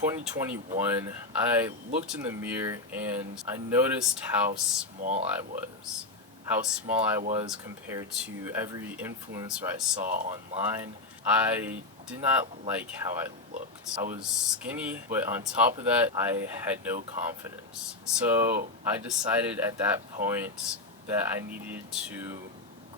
2021, I looked in the mirror and I noticed how small I was. How small I was compared to every influencer I saw online. I did not like how I looked. I was skinny, but on top of that, I had no confidence. So I decided at that point that I needed to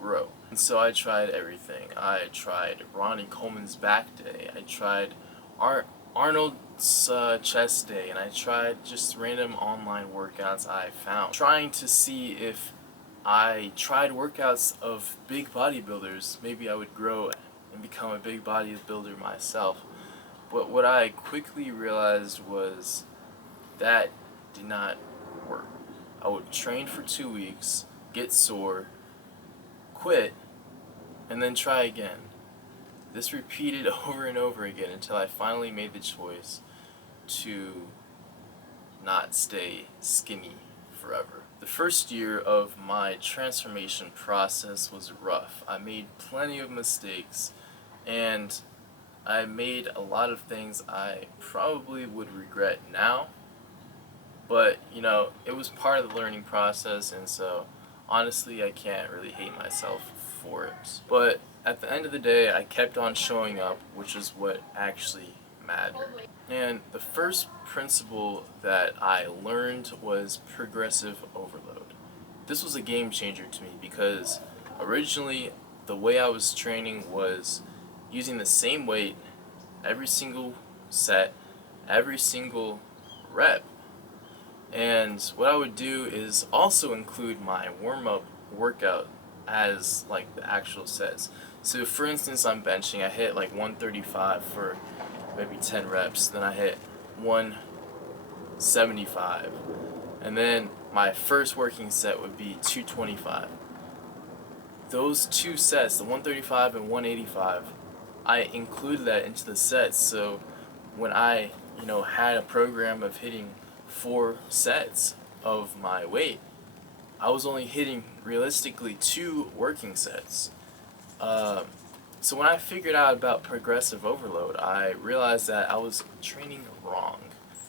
grow. And so I tried everything. I tried Ronnie Coleman's back day. I tried Arnold's chest day, and I tried just random online workouts I found, trying to see if I tried workouts of big bodybuilders, maybe I would grow and become a big bodybuilder myself. But what I quickly realized was that did not work. I would train for 2 weeks, get sore, quit, and then try again. This repeated over and over again until I finally made the choice to not stay skinny forever. The first year of my transformation process was rough. I made plenty of mistakes, and I made a lot of things I probably would regret now, but it was part of the learning process, and so honestly I can't really hate myself for it. But at the end of the day, I kept on showing up, which is what actually mattered. And the first principle that I learned was progressive overload. This was a game changer to me because originally the way I was training was using the same weight every single set, every single rep. And what I would do is also include my warm-up workout as like the actual sets. So for instance, I'm benching, I hit like 135 for maybe 10 reps, then I hit 175, and then my first working set would be 225. Those two sets, the 135 and 185, I included that into the sets, so when I had a program of hitting 4 sets of my weight, I was only hitting realistically 2 working sets. So when I figured out about progressive overload, I realized that I was training wrong.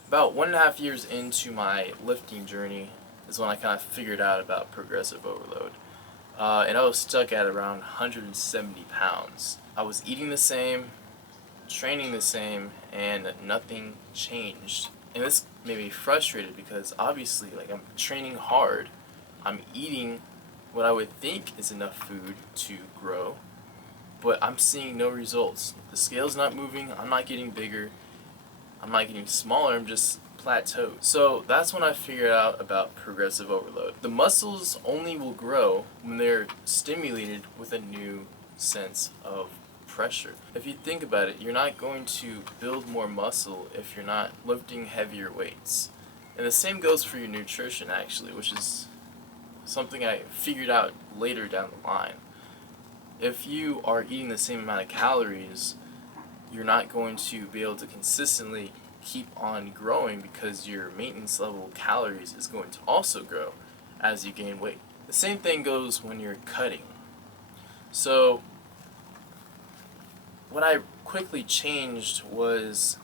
About 1.5 years into my lifting journey is when I kind of figured out about progressive overload. And I was stuck at around 170 pounds. I was eating the same, training the same, and nothing changed. And this made me frustrated because obviously, like, I'm training hard, I'm eating what I would think is enough food to grow, but I'm seeing no results. The scale's not moving, I'm not getting bigger, I'm not getting smaller, I'm just plateaued. So that's when I figured out about progressive overload. The muscles only will grow when they're stimulated with a new sense of pressure. If you think about it, you're not going to build more muscle if you're not lifting heavier weights. And the same goes for your nutrition actually, which is something I figured out later down the line. If you are eating the same amount of calories, you're not going to be able to consistently keep on growing because your maintenance level calories is going to also grow as you gain weight. The same thing goes when you're cutting. So what I quickly changed was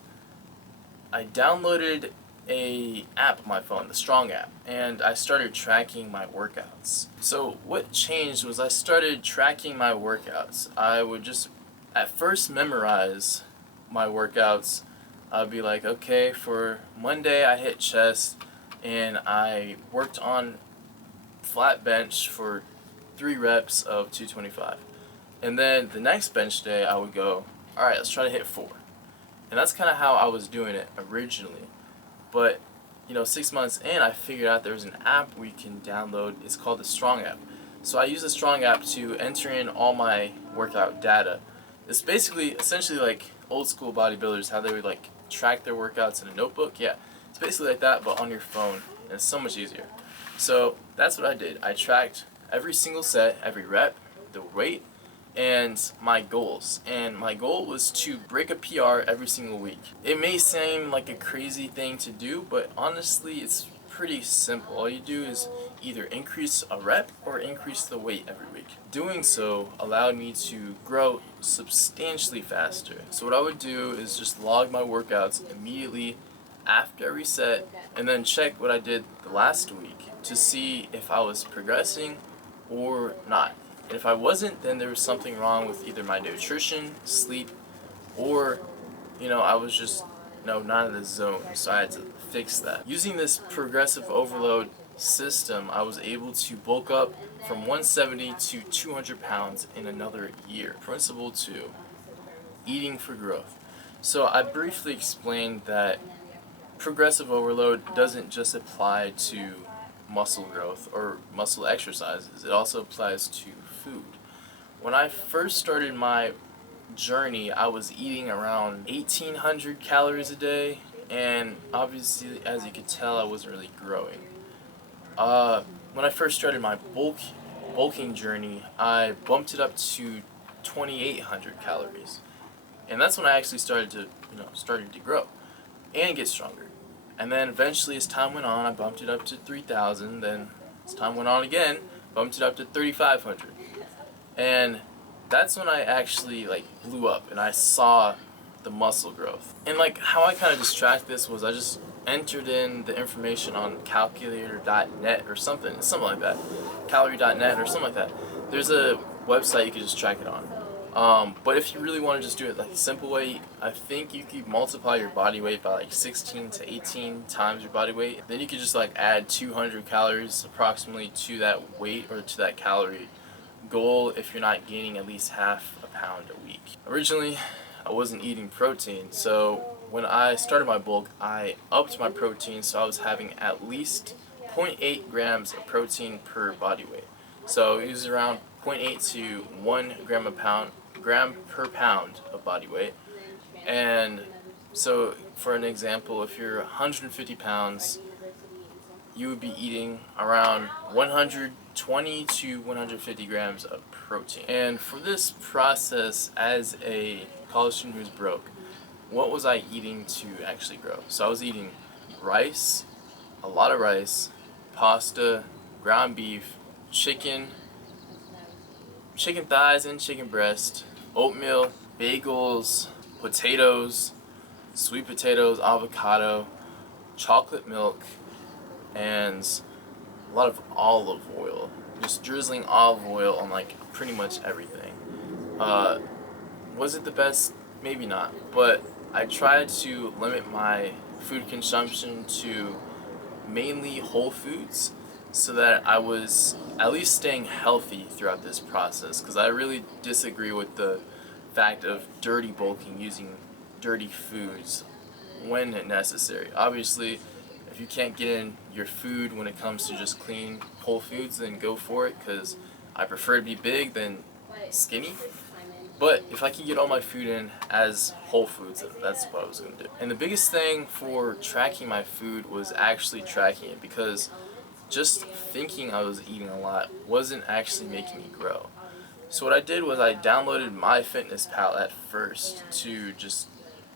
I downloaded a app on my phone, the Strong app, and I started tracking my workouts. So what changed was I started tracking my workouts. I would just at first memorize my workouts. I'd be like, okay, for Monday I hit chest and I worked on flat bench for 3 reps of 225. And then the next bench day I would go, alright, let's try to hit 4. And that's kind of how I was doing it originally. But 6 months in, I figured out there was an app we can download. It's called the Strong app. So I use the Strong app to enter in all my workout data. It's basically, essentially like old school bodybuilders, how they would like track their workouts in a notebook. Yeah, it's basically like that, but on your phone, and it's so much easier. So that's what I did. I tracked every single set, every rep, the weight, and my goals. And my goal was to break a PR every single week. It may seem like a crazy thing to do, but honestly, it's pretty simple. All you do is either increase a rep or increase the weight every week. Doing so allowed me to grow substantially faster. So what I would do is just log my workouts immediately after every set and then check what I did the last week to see if I was progressing or not. And if I wasn't, then there was something wrong with either my nutrition, sleep, or I was just not in the zone, so I had to fix that. Using this progressive overload system, I was able to bulk up from 170 to 200 pounds in another year. Principle 2, eating for growth. So I briefly explained that progressive overload doesn't just apply to muscle growth or muscle exercises, it also applies to food. When I first started my journey, I was eating around 1,800 calories a day, and obviously, as you could tell, I wasn't really growing. When I first started my bulking journey, I bumped it up to 2,800 calories, and that's when I actually started to grow and get stronger. And then eventually, as time went on, I bumped it up to 3,000. Then, as time went on again, bumped it up to 3,500, and that's when I actually blew up and I saw the muscle growth. And how I kind of just tracked this was I just entered in the information on calculator.net or something like that, calorie.net or something like that. There's a website you can just track it on. But if you really want to just do it a simple way, I think you could multiply your body weight by 16 to 18 times your body weight. Then you could just add 200 calories approximately to that weight or to that calorie goal if you're not gaining at least half a pound a week. Originally, I wasn't eating protein, so when I started my bulk, I upped my protein, so I was having at least 0.8 grams of protein per body weight. So it was around 0.8 to 1 gram per pound of body weight. And so for an example, if you're 150 pounds, you would be eating around 120 to 150 grams of protein. And for this process, as a college student who's broke, what was I eating to actually grow? So I was eating rice, a lot of rice, pasta, ground beef, chicken thighs and chicken breast, oatmeal, bagels, potatoes, sweet potatoes, avocado, chocolate milk, and a lot of olive oil. Just drizzling olive oil on pretty much everything. Was it the best? Maybe not. But I tried to limit my food consumption to mainly whole foods so that I was at least staying healthy throughout this process, because I really disagree with the fact of dirty bulking, using dirty foods when necessary. Obviously, if you can't get in your food when it comes to just clean whole foods, then go for it, because I prefer to be big than skinny. But if I can get all my food in as whole foods, then that's what I was going to do. And the biggest thing for tracking my food was actually tracking it, because just thinking I was eating a lot wasn't actually making me grow. So what I did was I downloaded MyFitnessPal at first to just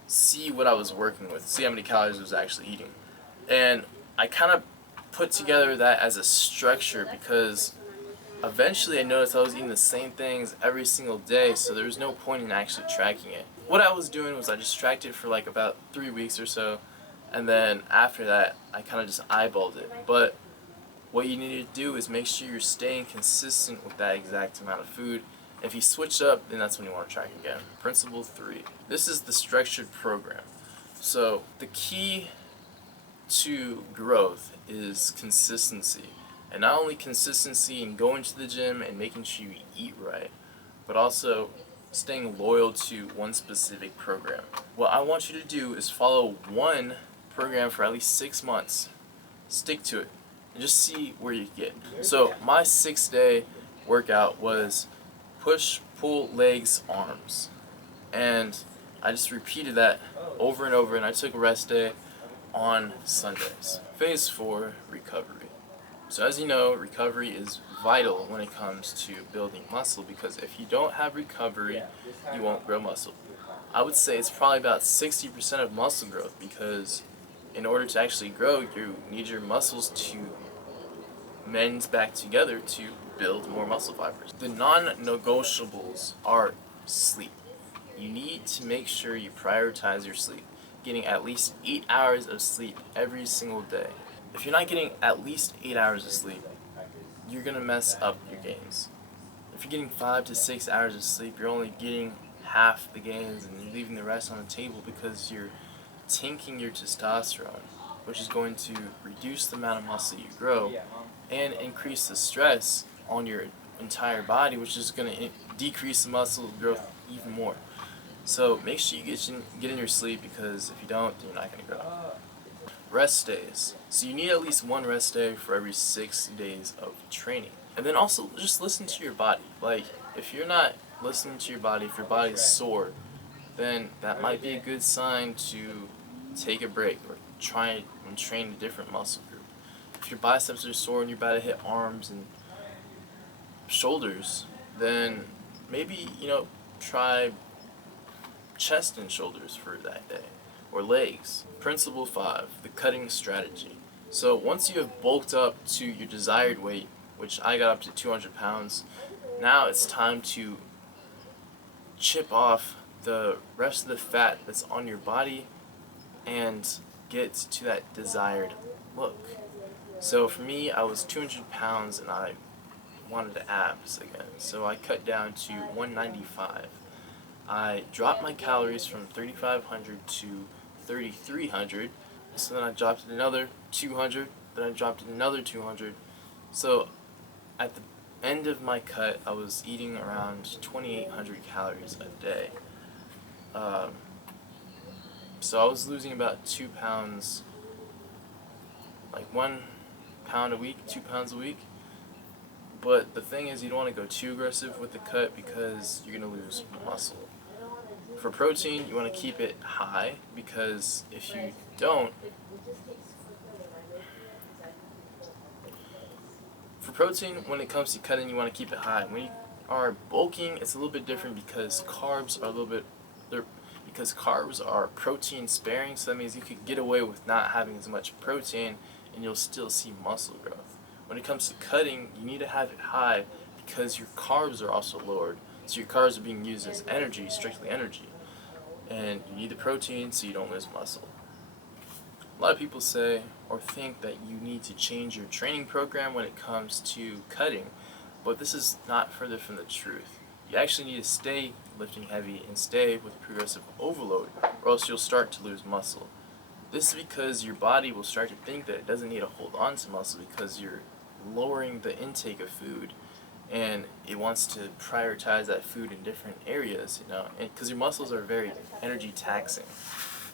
see what I was working with, see how many calories I was actually eating. And I kind of put together that as a structure, because eventually I noticed I was eating the same things every single day, so there was no point in actually tracking it. What I was doing was I just tracked it for about 3 weeks or so, and then after that I kind of just eyeballed it. But what you need to do is make sure you're staying consistent with that exact amount of food. If you switch up, then that's when you want to track again. Principle 3. This is the structured program. So the key to growth is consistency. And not only consistency in going to the gym and making sure you eat right, but also staying loyal to one specific program. What I want you to do is follow one program for at least 6 months. Stick to it and just see where you get. So my 6-day workout was push, pull, legs, arms. And I just repeated that over and over, and I took a rest day on Sundays. Phase 4, recovery. So as you know, recovery is vital when it comes to building muscle, because if you don't have recovery, you won't grow muscle. I would say it's probably about 60% of muscle growth, because in order to actually grow, you need your muscles to mends back together to build more muscle fibers. The non-negotiables are sleep. You need to make sure you prioritize your sleep, getting at least 8 hours of sleep every single day. If you're not getting at least 8 hours of sleep, you're gonna mess up your gains. If you're getting 5 to 6 hours of sleep, you're only getting half the gains and you're leaving the rest on the table because you're tanking your testosterone, which is going to reduce the amount of muscle you grow and increase the stress on your entire body, which is going to decrease the muscle growth even more. So make sure you get in your sleep, because if you don't, then you're not going to grow. Rest days. So you need at least one rest day for every 6 days of training. And then also just listen to your body. Like, if you're not listening to your body, if your body's sore, then that might be a good sign to take a break or try and train a different muscle group. If your biceps are sore and you're about to hit arms and shoulders, then maybe, try chest and shoulders for that day, or legs. Principle 5, the cutting strategy. So once you have bulked up to your desired weight, which I got up to 200 pounds, now it's time to chip off the rest of the fat that's on your body and get to that desired look. So for me, I was 200 pounds and I wanted abs again, so I cut down to 195. I dropped my calories from 3,500 to 3,300, so then I dropped it another 200, then I dropped it another 200. So at the end of my cut, I was eating around 2,800 calories a day. So I was losing about 2 pounds, like 1 pound a week, 2 pounds a week. But the thing is, you don't want to go too aggressive with the cut because you're going to lose muscle. For protein, you want to keep it high, because if you don't, for protein, when it comes to cutting, you want to keep it high. When you are bulking, it's a little bit different because carbs are protein sparing, so that means you could get away with not having as much protein and you'll still see muscle growth. When it comes to cutting, you need to have it high because your carbs are also lowered. So your carbs are being used as energy, strictly energy. And you need the protein so you don't lose muscle. A lot of people say or think that you need to change your training program when it comes to cutting, but this is not further from the truth. You actually need to stay lifting heavy and stay with progressive overload, or else you'll start to lose muscle. This is because your body will start to think that it doesn't need to hold on to muscle because you're lowering the intake of food, and it wants to prioritize that food in different areas, and because your muscles are very energy taxing.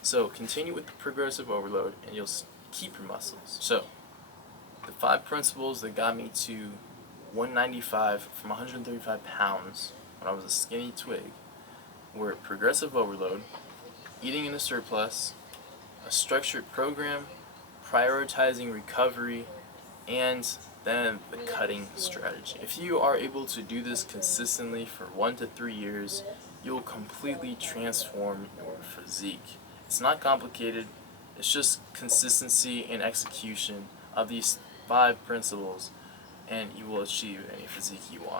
So continue with the progressive overload and you'll keep your muscles. So the 5 principles that got me to 195 from 135 pounds when I was a skinny twig were progressive overload, eating in a surplus, a structured program, prioritizing recovery, and then the cutting strategy. If you are able to do this consistently for 1 to 3 years, you'll completely transform your physique. It's not complicated, it's just consistency and execution of these 5 principles, and you will achieve any physique you want.